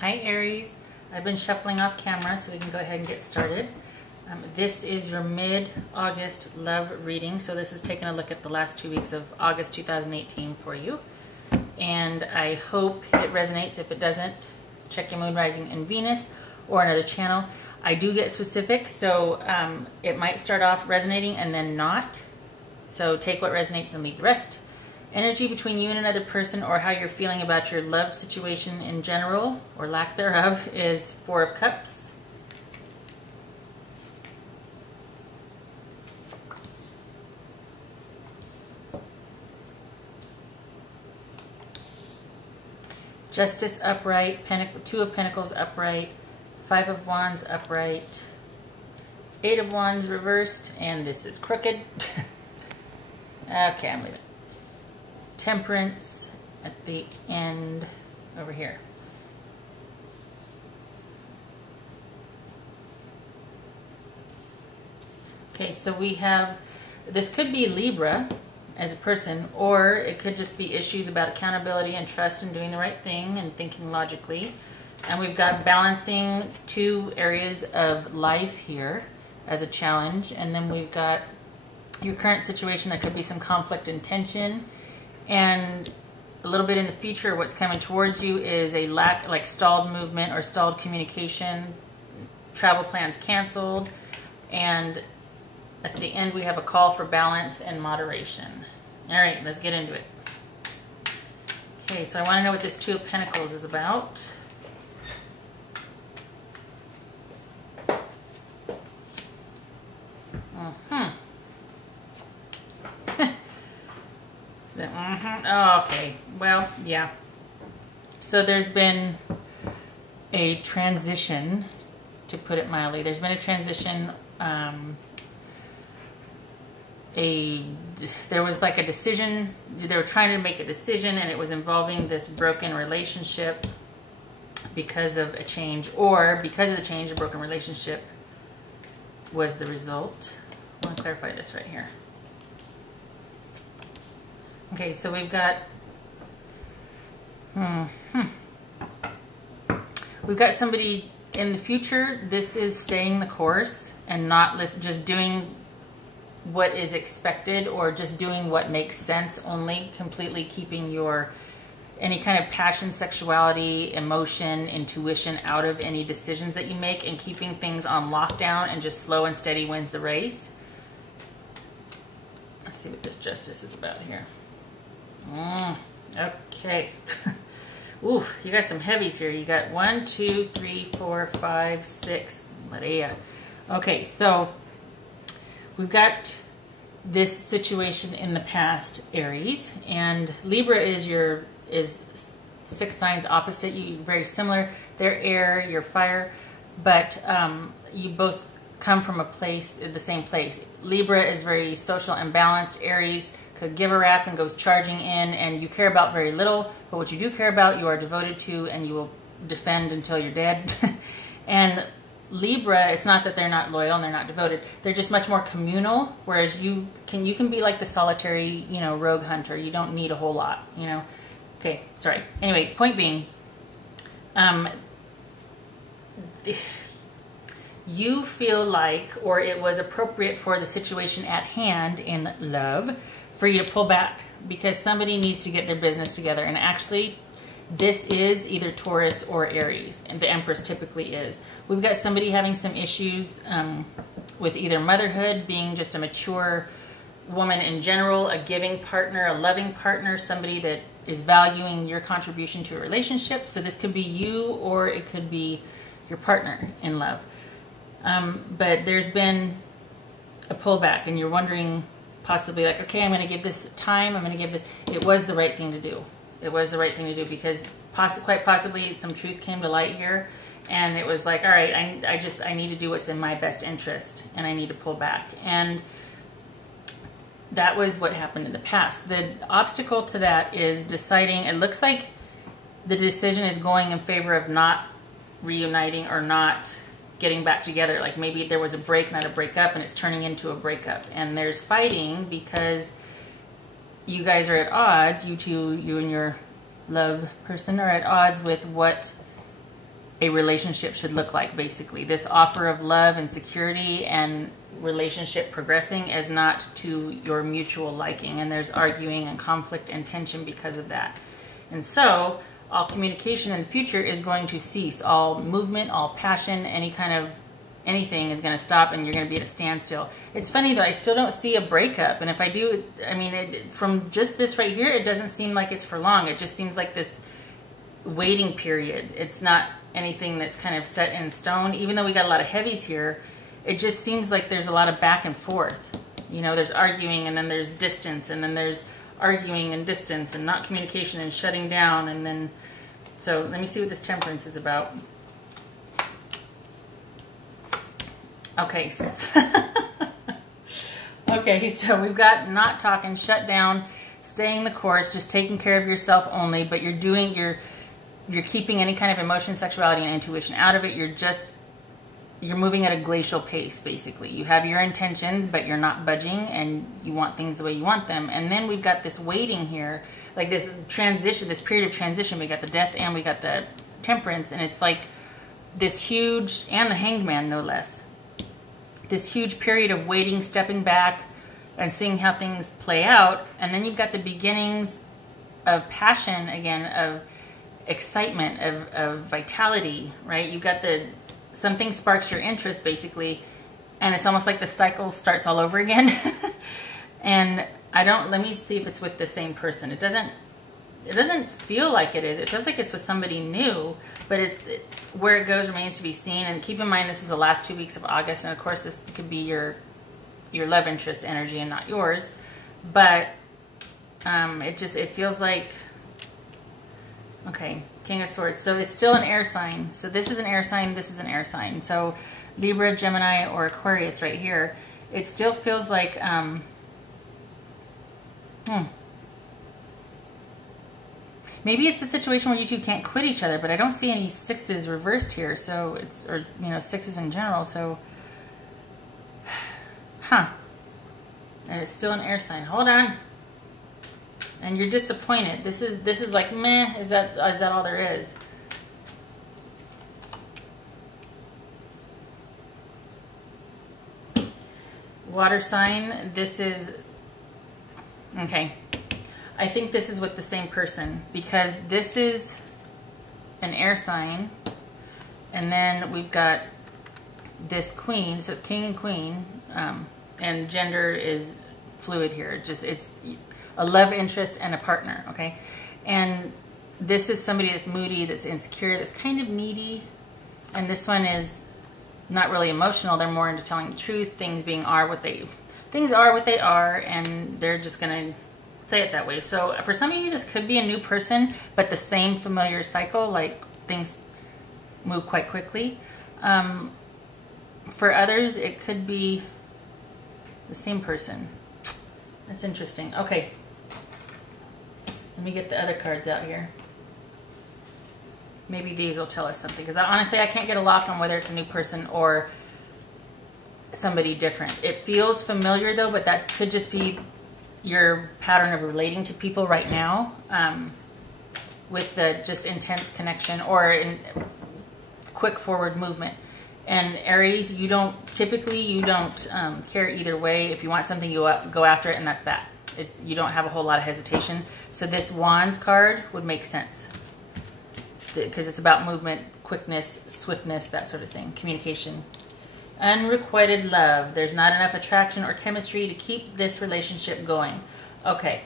Hi Aries, I've been shuffling off camera so we can go ahead and get started. This is your mid-August love reading, so this is taking a look at the last 2 weeks of August 2018 for you. And I hope it resonates. If it doesn't, check your moon, rising, and Venus or another channel. I do get specific, so it might start off resonating and then not. So take what resonates and leave the rest. Energy between you and another person, or how you're feeling about your love situation in general, or lack thereof, is Four of Cups. Justice upright, Two of Pentacles upright, Five of Wands upright, Eight of Wands reversed, and this is crooked. Okay, I'm leaving. Temperance at the end over here. Okay, so we have, this could be Libra as a person, or it could just be issues about accountability and trust and doing the right thing and thinking logically. And we've got balancing two areas of life here as a challenge. And then we've got your current situation that could be some conflict and tension. And a little bit in the future, what's coming towards you is a lack, like stalled movement or stalled communication, travel plans canceled, and at the end we have a call for balance and moderation. All right, let's get into it. Okay, so I want to know what this Two of Pentacles is about. Oh, okay, well, yeah. So there's been a transition, to put it mildly. There's been a transition. There was like a decision. They were trying to make a decision, and it was involving this broken relationship because of a change, or because of the change, a broken relationship was the result. I want to clarify this right here. Okay, so we've got we've got somebody in the future. This is staying the course and not just doing what is expected, or just doing what makes sense only, completely keeping your any kind of passion, sexuality, emotion, intuition out of any decisions that you make, and keeping things on lockdown, and just slow and steady wins the race. Let's see what this Justice is about here. Okay. Ooh, you got some heavies here. You got 1, 2, 3, 4, 5, 6. Maria. Okay, so we've got this situation in the past, Aries, and Libra is 6 signs opposite you, very similar. They're air, you're fire, but you both come from a place, the same place. Libra is very social and balanced. Aries could give a rat's and goes charging in, and you care about very little, but what you do care about, you are devoted to, and you will defend until you're dead. And Libra, it's not that they're not loyal and they're not devoted. They're just much more communal, whereas you can be like the solitary, rogue hunter. You don't need a whole lot, Okay, sorry. Anyway, point being, you feel like, or it was appropriate for the situation at hand in love, for you to pull back, because somebody needs to get their business together. And actually, this is either Taurus or Aries, and the Empress typically is. We've got somebody having some issues with either motherhood, being just a mature woman in general, a giving partner, a loving partner, somebody that is valuing your contribution to a relationship. So this could be you, or it could be your partner in love. But there's been a pullback, and you're wondering, possibly like, okay, I'm going to give this time. I'm going to give this. It was the right thing to do. It was the right thing to do, because quite possibly some truth came to light here, and it was like, all right, I need to do what's in my best interest, and I need to pull back. And that was what happened in the past. The obstacle to that is deciding. It looks like the decision is going in favor of not reuniting or not getting back together. Like maybe there was a break, not a breakup, and it's turning into a breakup. And there's fighting because you guys are at odds. You two, you and your love person, are at odds with what a relationship should look like, basically. This offer of love and security and relationship progressing is not to your mutual liking, and there's arguing and conflict and tension because of that. And so all communication in the future is going to cease. All movement, all passion, any kind of anything is going to stop, and you're going to be at a standstill. It's funny though, I still don't see a breakup, and if I do, I mean, from just this right here, it doesn't seem like it's for long. It just seems like this waiting period. It's not anything that's kind of set in stone, even though we got a lot of heavies here. It just seems like there's a lot of back and forth. You know, there's arguing, and then there's distance, and then there's arguing and distance, and not communication, and shutting down, and then, so let me see what this Temperance is about. Okay, okay, so we've got not talking, shut down, staying the course, just taking care of yourself only, but you're doing, you're keeping any kind of emotion, sexuality, and intuition out of it. You're moving at a glacial pace, basically. You have your intentions, but you're not budging, and you want things the way you want them. And then we've got this waiting here, like this transition, this period of transition. We got the Death and we got the Temperance, and it's like this huge, and the Hanged Man, no less. This huge period of waiting, stepping back, and seeing how things play out. And then you've got the beginnings of passion again, of excitement, of vitality, right? You've got something sparks your interest, basically, and it's almost like the cycle starts all over again. And let me see if it's with the same person. It doesn't feel like it is. It feels like it's with somebody new, but where it goes remains to be seen. And keep in mind, this is the last 2 weeks of August, and of course this could be your love interest energy and not yours. But it feels like, okay, King of Swords. So it's still an air sign. So this is an air sign, this is an air sign. So Libra, Gemini, or Aquarius right here. It still feels like, maybe it's the situation where you two can't quit each other, but I don't see any sixes reversed here. So or sixes in general. So, and it's still an air sign. Hold on. And you're disappointed. This is like, meh, is that all there is? Water sign, this is, okay. I think this is with the same person, because this is an air sign, and then we've got this Queen, so it's King and Queen, and gender is fluid here. It's a love interest and a partner, okay? And this is somebody that's moody, that's insecure, that's kind of needy. And this one is not really emotional. They're more into telling the truth. Things are what they are, and they're just gonna say it that way. So for some of you, this could be a new person, but the same familiar cycle, like things move quite quickly. For others, it could be the same person. That's interesting. Okay. Let me get the other cards out here. Maybe these will tell us something, because honestly, I can't get a lock on whether it's a new person or somebody different. It feels familiar though, but that could just be your pattern of relating to people right now, with the just intense connection or in quick forward movement. And Aries, you don't care either way. If you want something, you go after it, and that's that. You don't have a whole lot of hesitation. So this Wands card would make sense, because it's about movement, quickness, swiftness, that sort of thing, communication. Unrequited love. There's not enough attraction or chemistry to keep this relationship going. Okay,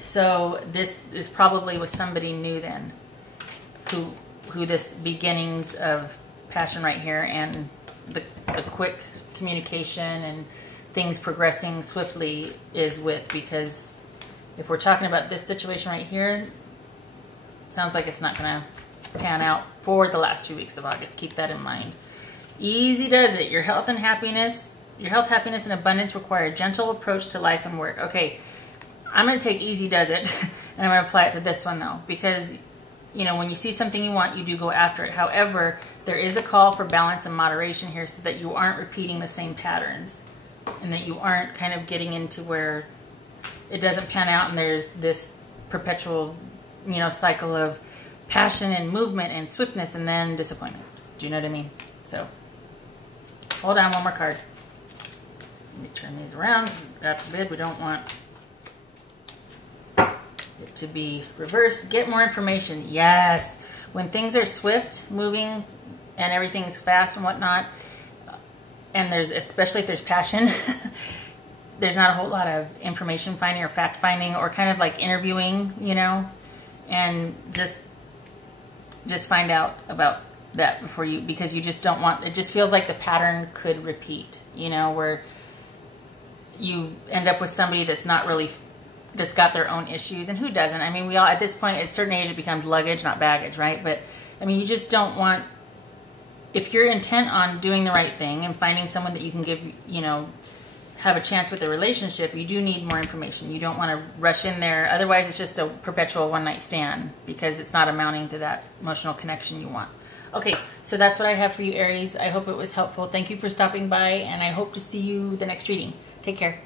so this is probably with somebody new then, who this beginnings of passion right here, and the quick communication and things progressing swiftly is with, because if we're talking about this situation right here, it sounds like it's not going to pan out for the last 2 weeks of August. Keep that in mind. Easy does it. Your health, happiness, and abundance require a gentle approach to life and work. Okay, I'm going to take easy does it, and I'm going to apply it to this one though, because when you see something you want, you do go after it. However, there is a call for balance and moderation here, so that you aren't repeating the same patterns, and that you aren't kind of getting into where it doesn't pan out and there's this perpetual, cycle of passion and movement and swiftness, and then disappointment. Do you know what I mean? So, hold on, one more card. Let me turn these around. God forbid, we don't want it to be reversed. Get more information. Yes. When things are swift, moving, and everything's fast and whatnot, and especially if there's passion, there's not a whole lot of information finding or fact finding or kind of like interviewing, you know, and just find out about that before you, because you just don't want, it just feels like the pattern could repeat, you know, where you end up with somebody that's not really, that's got their own issues. And who doesn't? I mean, we all, at this point, at a certain age, it becomes luggage, not baggage, right? But I mean, you just don't want, if you're intent on doing the right thing and finding someone that you can give, you know, have a chance with the relationship, you do need more information. You don't want to rush in there. Otherwise, it's just a perpetual one-night stand because it's not amounting to that emotional connection you want. Okay, so that's what I have for you, Aries. I hope it was helpful. Thank you for stopping by, and I hope to see you the next reading. Take care.